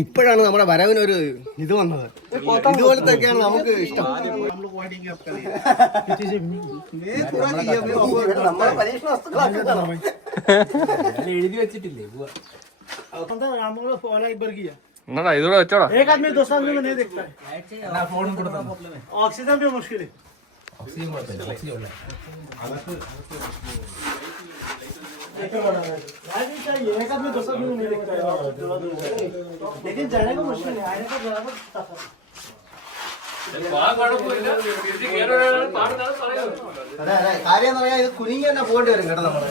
ഇപ്പോഴാണ് നമ്മുടെ വരവിനൊരു ഇത് വന്നത്. ഇതുപോലത്തെയൊക്കെയാണ് നമുക്ക് ഇഷ്ടം. നമ്മുടെ പരീക്ഷണ വസ്തുക്കളാണ് എഴുതി വെച്ചിട്ടില്ലേ? ഇതൂടെ വെച്ചോടാ. ऑक्सीजन भी मुश्किल है. एक आदमी 2 साल में नहीं दिखता है, लेकिन जाने को मुश्किल है, आने का बराबर टफ है. അതെ കാര്യം എന്ന് പറയാൻ ഇത് കുനിങ്ങി തന്നെ പോകേണ്ടി വരും കേട്ടോ നമ്മള്.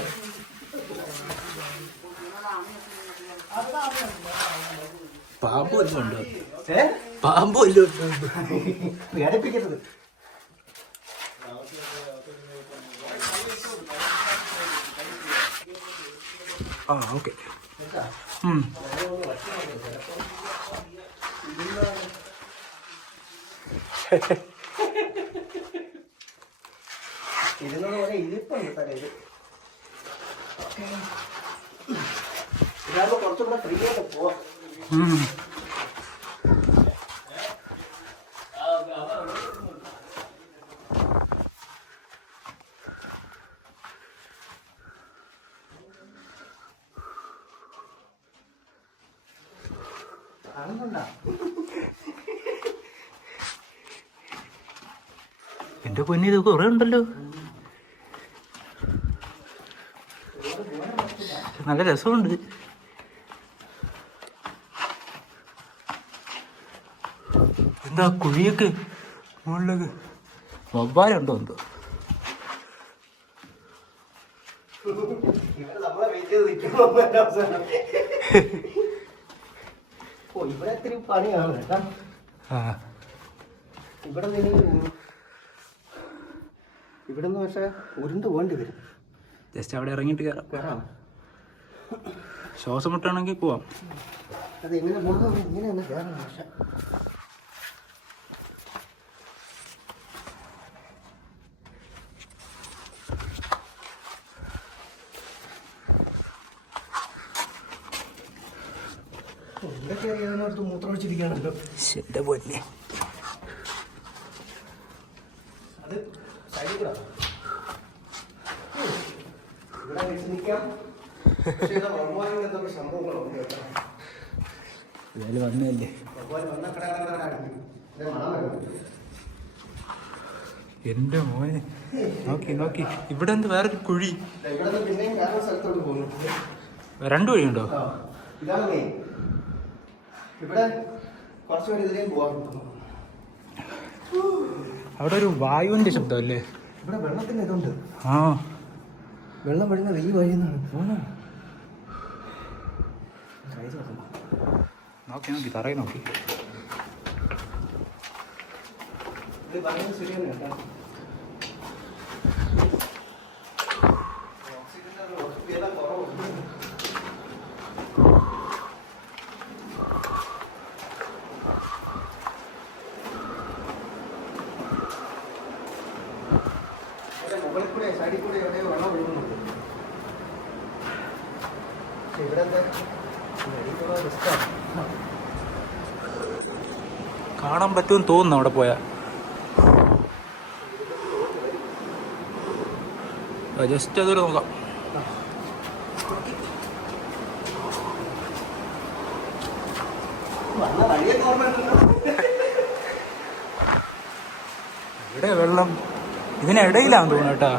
പാമ്പ് വല്ലതും ഉണ്ടോ? പാമ്പ് വല്ലതും പേടിപ്പിക്കരുത്. ഓക്കെ. ഇതിനോട് പോലെ ഇരിപ്പുണ്ട് തലയിൽ. ഇതാകുമ്പോൾ കുറച്ചുകൂടെ ഫ്രീ ആയിട്ട് പോവാം. എന്റെ പൊന്നി ഇത് കുറെ ഉണ്ടല്ലോ. നല്ല രസമുണ്ട്. എന്താ കുഴിയൊക്കെ മുകളിലേക്ക് വവ്വാലുണ്ടോ എന്തോ? ഇവിടെ ഇത്തിരി പണിയാണ് കേട്ടാ. ഇവിടെ നിന്ന് പക്ഷെ ഉരുണ്ട് പോകേണ്ടി വരും. ജസ്റ്റ് അവിടെ ഇറങ്ങിയിട്ട് കയറാം. ശ്വാസം മുട്ടാണെങ്കിൽ പോവാം. അത് എങ്ങനെ പോകുന്നത് ഇങ്ങനെയാണ് കയറണം. പക്ഷെ ഇവിടെ കയറിയതിനടുത്ത് മൂത്രമൊഴിച്ചിരിക്കുകയാണല്ലോ. എന്റെ പൊന്നെ അത് സൈഡിൽ കൂടെ ഇവിടെ വെച്ച് നിൽക്കാം. പക്ഷേ ഇത് വവ്വാലിന് എന്തൊക്കെ സംഭവങ്ങളുണ്ട് കേട്ടോ. ഇതായാലും വന്നതല്ലേ. വവ്വാല് വന്ന കട എന്റെ മോനെ നോക്കി നോക്കി. ഇവിടെ എന്ത് വേറൊരു കുഴി? ഇവിടെ പിന്നെയും വേറെ സ്ഥലത്തോട്ട് പോകുന്നു. രണ്ടു വഴിയുണ്ടോ? ഇതാണ് മെയിൻ. ഇവിടെ കുറച്ചുപേര് ഇതിലേയും പോകാൻ. അവിടെ ഒരു വായുവിന്റെ ശബ്ദം അല്ലേ? ഇവിടെ വെള്ളത്തിന് ഇതുണ്ട്. വെള്ളം വരുന്നത് ഈ വഴിയെന്നാണ്. നോക്കി നോക്കി തറയിൽ നോക്കി. ഇത് ഭയങ്കര ശരിയാണ് കേട്ടോ. ഓക്സിജന്റെ കുറവുണ്ട്. മുകളിൽ കൂടെ സൈഡിൽ കൂടെ എവിടെയോ വെള്ളം ഒഴുകുന്നുണ്ട്. ഇവിടെ കാണാൻ പറ്റുമെന്ന് തോന്നുന്നു അവിടെ പോയാ. ജസ്റ്റ് അതൊരു നോക്കാം. ഇവിടെ വെള്ളം ഇതിനിടയിലാന്ന് തോന്നുന്നു കേട്ടാ.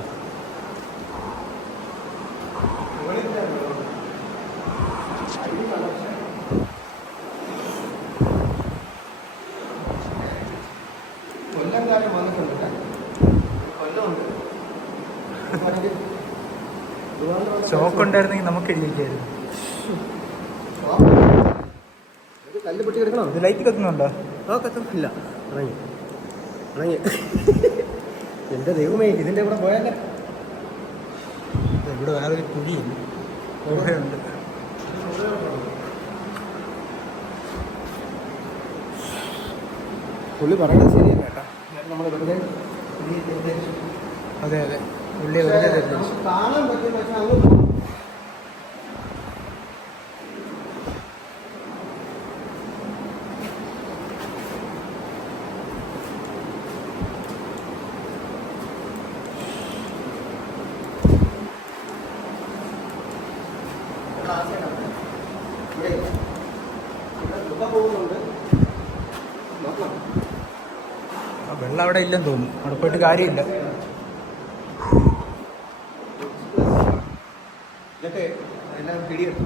കൊല്ലംകാലം വന്നിട്ടുണ്ട്. കൊല്ലമുണ്ട്. ഷോക്ക് ഉണ്ടായിരുന്നെങ്കിൽ നമുക്ക് എഴുതിക്കായിരുന്നു. കല്ല് പൊട്ടി കിടക്കണോ? ഇത് ലൈറ്റ് കത്തുന്നുണ്ടോ? കത്തുന്നില്ല. ഇറങ്ങി ഇറങ്ങി. എന്റെ ദൈവമേ, ഇതിന്റെ കൂടെ പോയാലേ. ഇവിടെ വേറൊരു കുഴിയില്ല. ഉണ്ട്. പുള്ളി പറയണത് ശരിയല്ല കേട്ടോ. നമ്മൾ വെറുതെ അതെ അതെ പുള്ളി വെറുതെ കാണാൻ പറ്റും. പക്ഷെ അങ്ങ് നമ്മൾ ആ സൈഡാണ്. ഇവിടെ ഇവിടെ പോകുന്നുണ്ട്. നോക്കണം. വെള്ളം അവിടെ ഇല്ലെന്ന് തോന്നുന്നു. അവിടെ പോയിട്ട് കാര്യമില്ല. ഇതൊക്കെ എല്ലാം പിടിയെടുത്തു.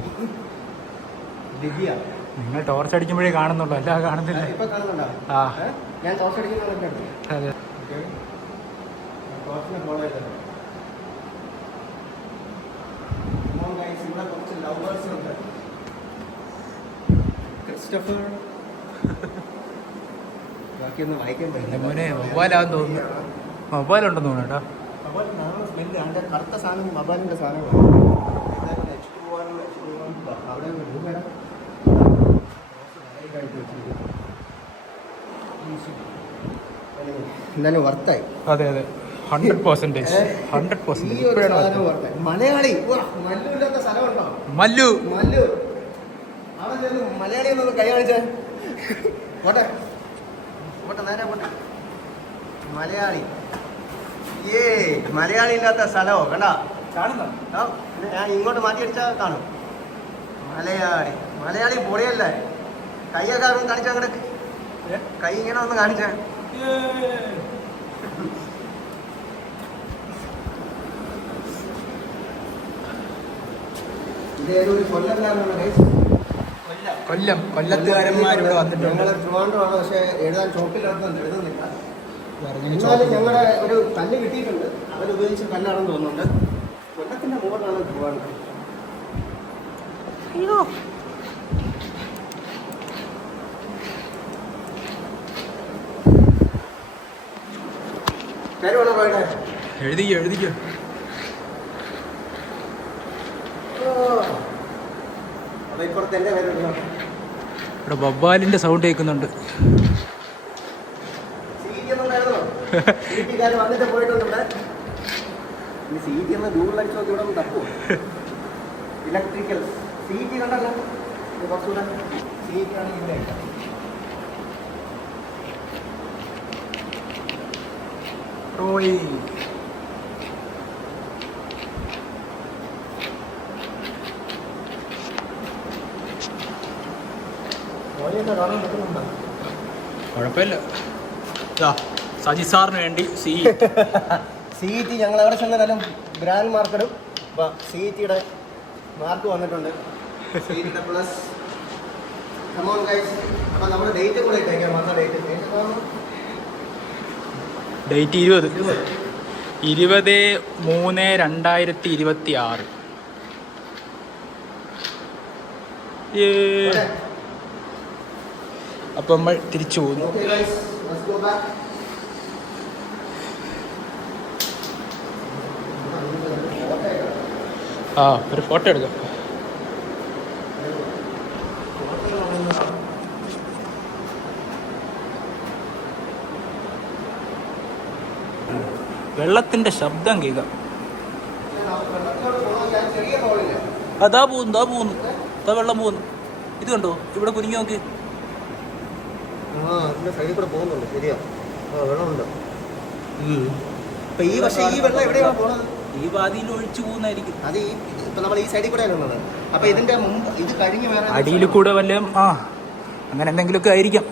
ദിവ്യ നിങ്ങൾ ടോർച്ച് അടിക്കുമ്പോഴേ കാണുന്നുള്ളൂ, അല്ലാതെ കാണുന്നില്ല. ഇപ്പൊ കാണുന്നുണ്ടോ? ആ ഞാൻ ടോർച്ച് അടിക്കുന്നുണ്ട്. അതെ. ടോർച്ചിനെ ഫോളോ ചെയ്തത്. ഇവിടെ കുറച്ച് ലവേഴ്സ് ഉണ്ട്. ക്രിസ്റ്റഫർ ബാക്കിയൊന്നും വായിക്കാൻ എൻ്റെ പറ്റില്ല. മോനെ മൊബൈലാന്ന് തോന്നുന്നു. മൊബൈലുണ്ടെന്ന് തോന്നുന്നു കേട്ടോ. സ്മെല്ല് അതിൻ്റെ കറുത്ത സാധനം മൊബൈലിൻ്റെ സാധനമാണ്. അവിടെ എന്തായാലും വർത്തായി. അതെ അതെ 100%. ഈ ഒരു സാധനം വർത്തായി. മലയാളി മല്ലുമില്ലാത്ത സ്ഥലമുണ്ടോ? മല്ലു മല്ലു അവിടെ ചെന്ന് മലയാളി എന്നൊന്ന് കൈ കാണിച്ചേ. പോട്ടെ പോട്ടെ നേരെ പോട്ടെ. മലയാളി മലയാളി ഇല്ലാത്ത സ്ഥലമോ കണ്ടാ കാണുന്നോ? ഞാൻ ഇങ്ങോട്ട് മാറ്റി അടിച്ചാൽ കാണും. മലയാളി മലയാളി പൊളിയല്ലേ? കൈയൊക്കെ ഒന്ന് കാണിച്ചാൽ അങ്ങോട്ട് കൈ ഇങ്ങനെ ഒന്ന് കാണിച്ചേ. ഇത് ഏതൊരു കൊല്ലംകാരനാണ്. കൊല്ലത്തുകാരന്മാർ ഇവിടെ വന്നിട്ടുണ്ട്. ഞങ്ങൾ ട്രിവാൻഡ്രമാണ്, പക്ഷേ എഴുതാൻ ചോപ്പിലെടുത്ത് എഴുതുന്നില്ല. എന്നാലും ഞങ്ങളുടെ ഒരു കല്ല് കിട്ടിയിട്ടുണ്ട്. അവരുപയോഗിച്ച കല്ലാണെന്ന് തോന്നുന്നുണ്ട്. കൊല്ലത്തിന്റെ മുകളിലാണ് ട്രിവാൻഡ്രം. അയ്യോ പേര് പോയിട്ടെ എഴുതിക്കോ. അപ്പൊ ഇപ്പുറത്ത് എന്റെ പേര് എടുക്കണം. ഇവിടെ ബബ്ബാലിന്റെ സൗണ്ട് കേൾക്കുന്നുണ്ട്. സീറ്റിക്കാർ വന്നിട്ട് പോയിട്ടുണ്ട്. ഈ സീറ്റ് ഒന്ന് ഗൂഗിൾ അടിച്ച് നോക്കി ഇവിടെ ഒന്ന് തപ്പുമോ? ഇലക്ട്രിക്കൽ സീറ്റ് കണ്ടല്ലോ. കുറച്ചുകൂടെ സീറ്റാണ് ഇവിടെ. കാണാൻ പറ്റുന്നുണ്ടോ? കുഴപ്പമില്ല. സജി സാറിന് വേണ്ടി സീറ്റ് ഞങ്ങൾ എവിടെ ചെന്നാലും ബ്രാൻഡ് മാർക്കിടും. അപ്പോൾ സീറ്റിയുടെ മാർക്ക് വന്നിട്ടുണ്ട്. സീറ്റിയുടെ പ്ലസ് കമോൺ ഗൈസ്. അപ്പോൾ നമ്മുടെ ഡേറ്റ് കൂടെ ഇട്ടേക്കാം. മാസം ഡേറ്റ് 20/3/2026. അപ്പം നമ്മൾ തിരിച്ചു പോകുന്നു. Okay guys, let's go back. ഒരു ഫോട്ടോ എടുക്കാം. വെള്ളത്തിന്റെ ശബ്ദം കേൾക്കാം. അതാ പോകുന്നു വെള്ളം പോകുന്നു. ഇത് കണ്ടോ? ഇവിടെ കുനിഞ്ഞു നോക്കി. സൈഡിൽ കൂടെ പോകുന്നുണ്ട്. ശരിയാ, വെള്ളമുണ്ട്. ഈ പക്ഷേ ഈ വെള്ളം എവിടെയാണ് പോകുന്നത്? ഈ പാതിയിൽ ഒഴിച്ചു പോകുന്നതായിരിക്കും. അത് ഇപ്പൊ നമ്മൾ ഈ സൈഡിൽ കൂടെ ഉള്ളത്. അപ്പൊ ഇതിന്റെ മുമ്പ് ഇത് കഴിഞ്ഞ് വേറെ അടിയിൽ കൂടെ വല്ലതും അങ്ങനെ എന്തെങ്കിലുമൊക്കെ ആയിരിക്കാം.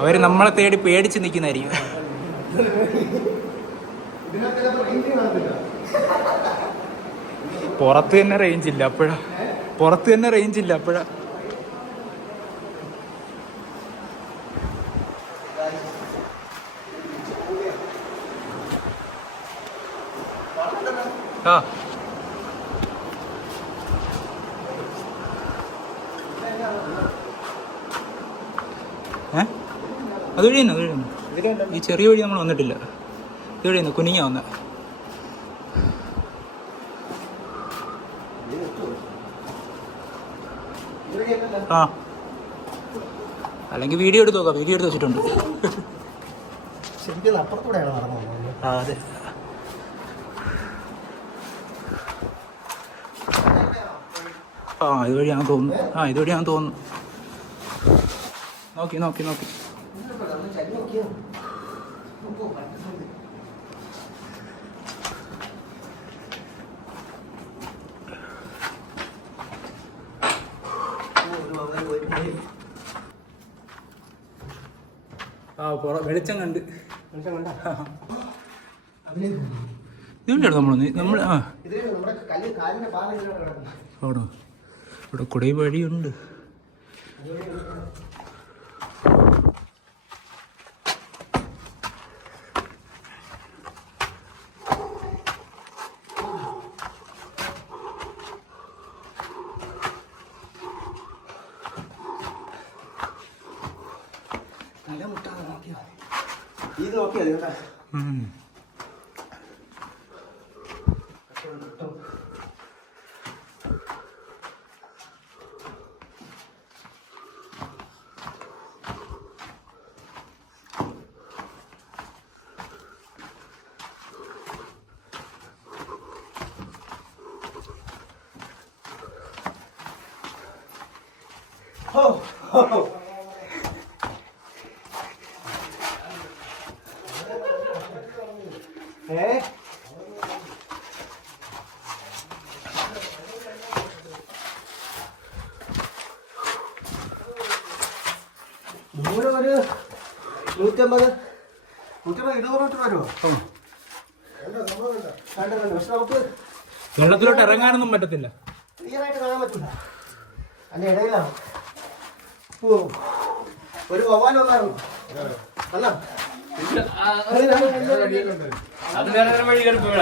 അവര് നമ്മളെ തേടി പേടിച്ച് നിൽക്കുന്നതായിരിക്കും. പുറത്ത് തന്നെ റേഞ്ച് ഇല്ല അപ്പോഴാ. അതുവഴിയാണ്. ഈ ചെറിയ വഴി നമ്മൾ വന്നിട്ടില്ല. ഇതുവഴിയാണ് കുനിഞ്ഞ വന്ന. അല്ലെങ്കിൽ വീഡിയോ എടുത്ത് നോക്കാം. വീഡിയോ എടുത്ത് വെച്ചിട്ടുണ്ട്. ശരിക്കും അപ്പുറത്തൂടെയാണ് നടന്നത്. അതെ. ഇതുവഴിയാണെന്ന് തോന്നുന്നു. നോക്കി വെളിച്ചം കണ്ട് മനസ്സിലാ കണ്ടാ? ഇതുകൊണ്ടാണ് നമ്മൾ ആ ഇതില് നമ്മുടെ കാലിന്റെ പാല ഇതിലൂടെ കിടക്കുന്നു. അവിടെ ഇവിടെ കുറെ വഴിയുണ്ട്. തലമുട്ടാതെ നോക്കിയാ മതി. ഇത് നോക്കിയാ മതി കേട്ടാ. ദൂരം ഒരു 150 200 വരുമോ? പക്ഷെ നമുക്ക് വെള്ളത്തിലോട്ട് ഇറങ്ങാനൊന്നും പറ്റത്തില്ല. ക്ലിയർ ആയിട്ട് കാണാൻ പറ്റില്ല. അതിന്റെ ഇടയിലാണ് ഓ ഒരു വവ്വാൽ വന്നായിരുന്നു അല്ല അത് വേറെ വഴി കയറി പോയി